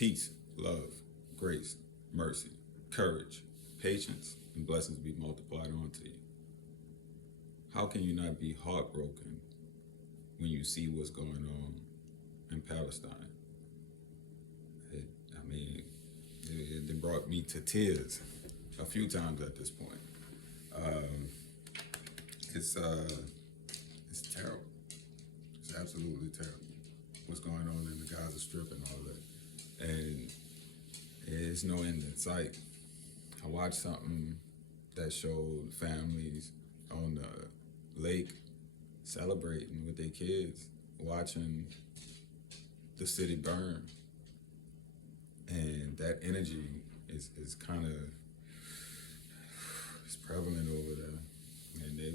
Peace, love, grace, mercy, courage, patience, and blessings be multiplied onto you. How can you not be heartbroken when you see what's going on in Palestine? It, I mean, it brought me to tears a few times at this point. Um, it's it's terrible. It's absolutely terrible. What's going on in the Gaza Strip and all that, and there's no end in sight. I watched something that showed families on the lake celebrating with their kids, watching the city burn, and that energy is kind of it's prevalent over there, and they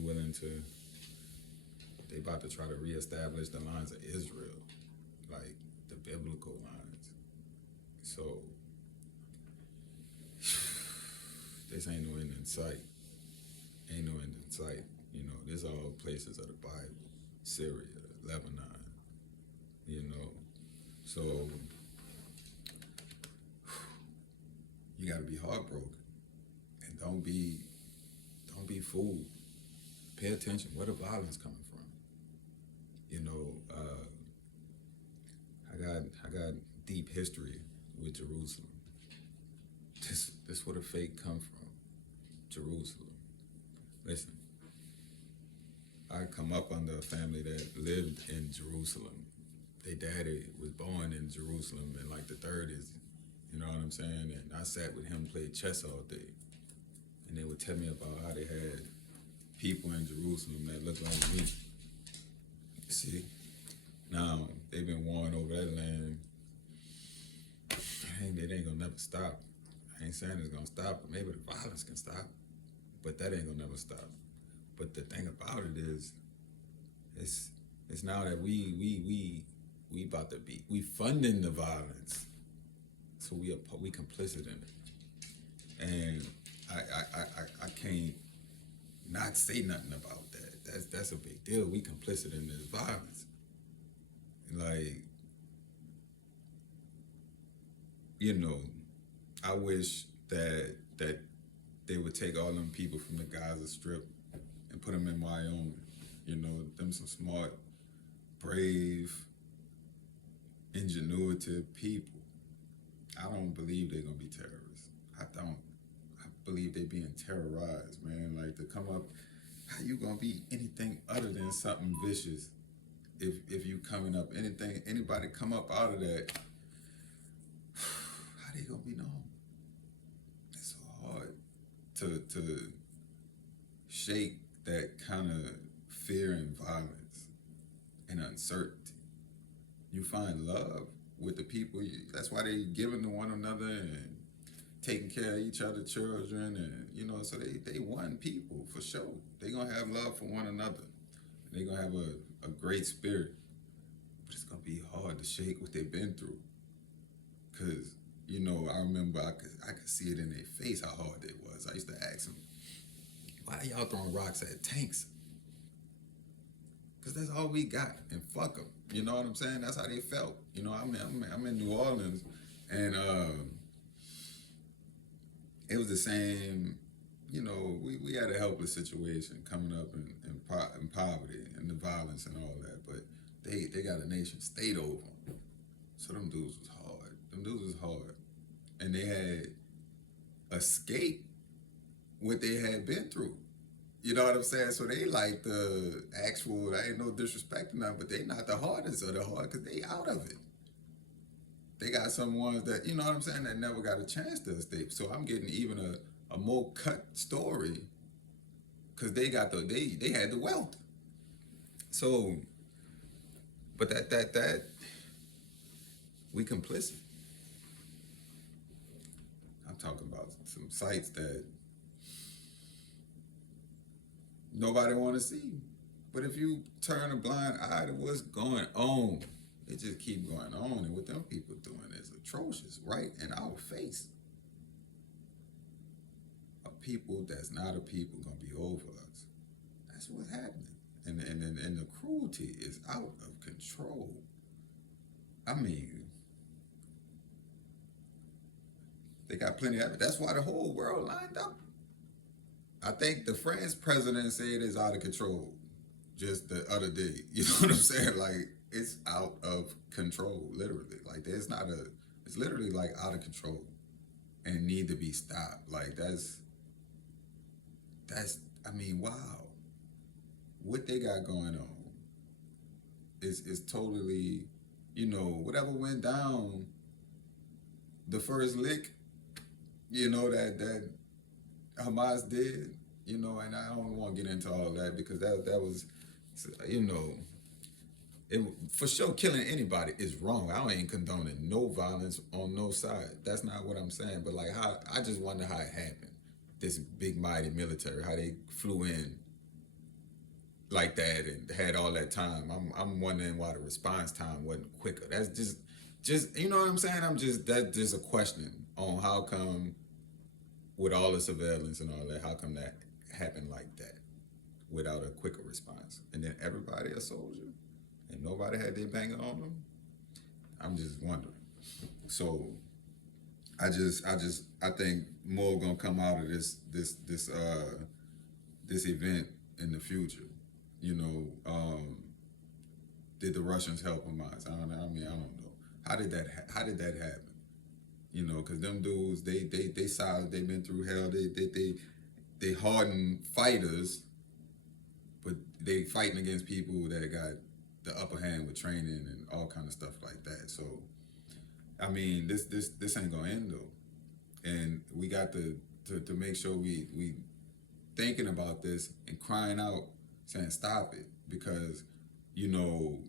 about to try to reestablish the lines of Israel, like the biblical lines. So this ain't no end in sight. Ain't no end in sight. You know, this all places of the Bible, Syria, Lebanon. You know, so you got to be heartbroken, and don't be fooled. Pay attention. Where the violence coming from? You know, I got deep history with Jerusalem. This where the fake come from. Jerusalem. Listen, I come up under a family that lived in Jerusalem. Their daddy was born in Jerusalem in like the 30s. You know what I'm saying? And I sat with him, played chess all day. And they would tell me about how they had people in Jerusalem that looked like me. See? Now, they've been warring over that land. It ain't gonna never stop. I ain't saying it's gonna stop, but maybe the violence can stop. But that ain't gonna never stop. But the thing about it is, it's now that we about to be, we funding the violence. So we complicit in it. And I can't not say nothing about that. That's a big deal. We complicit in this violence. Like, you know, I wish that they would take all them people from the Gaza Strip and put them in Wyoming. You know, them some smart, brave, ingenuitive people. I don't believe they're gonna be terrorists. I don't. I believe they being terrorized, man. Like, to come up, how you gonna be anything other than something vicious if you coming up, anybody come up out of that, how they gonna be known? It's so hard to shake that kind of fear and violence and uncertainty. You find love with the people. That's why they giving to one another and taking care of each other's children, and you know, so they one people for sure. They gonna have love for one another. They gonna have a great spirit, but it's gonna be hard to shake what they've been through. Cause you know, I remember I could see it in their face how hard it was. I used to ask them, "Why are y'all throwing rocks at tanks?" Cause that's all we got, and fuck them. You know what I'm saying? That's how they felt. You know, I'm in New Orleans, and it was the same. You know, we had a helpless situation coming up in poverty and the violence and all that, but they got a nation state over them. So them dudes was hard. And they had escaped what they had been through. You know what I'm saying? So they like the actual, I ain't no disrespect to them, but they not the hardest of the hard because they out of it. They got some ones that, you know what I'm saying, that never got a chance to escape. So I'm getting even a more cut story because they had the wealth. So, but that we complicit. I'm talking about some sites that nobody want to see. But if you turn a blind eye to what's going on, it just keep going on. And what them people doing is atrocious, right in our face. A people that's not a people gonna be over us. That's what's happening. And the cruelty is out of control. I mean, They got plenty of it. That's why the whole world lined up. I think the France president said it's out of control just the other day. You know what I'm saying? Like it's out of control, literally. Like there's not a. It's literally like out of control and need to be stopped. Like that's. I mean, wow, what they got going on is totally, whatever went down the first lick, that Hamas did, and I don't want to get into all that because that was, you know, it for sure killing anybody is wrong. I ain't condoning no violence on no side. That's not what I'm saying. But like how I just wonder how it happened. This big mighty military, how they flew in like that and had all that time. I'm wondering why the response time wasn't quicker. That's just you know what I'm saying. That's just a question on how come with all the surveillance and all that, how come that happened like that without a quicker response? And then everybody a soldier and nobody had their banger on them. I'm just wondering. So I think more gonna come out of this event in the future. You know, did the Russians help Hamas? I don't know. I mean, I don't know. How did that happen? Because them dudes, they solid. They've been through hell. They hardened fighters, but they fighting against people that got the upper hand with training and all kind of stuff like that. So, I mean, this ain't gonna end though, and we got to make sure we thinking about this and crying out, saying stop it because you know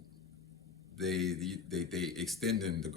they extending the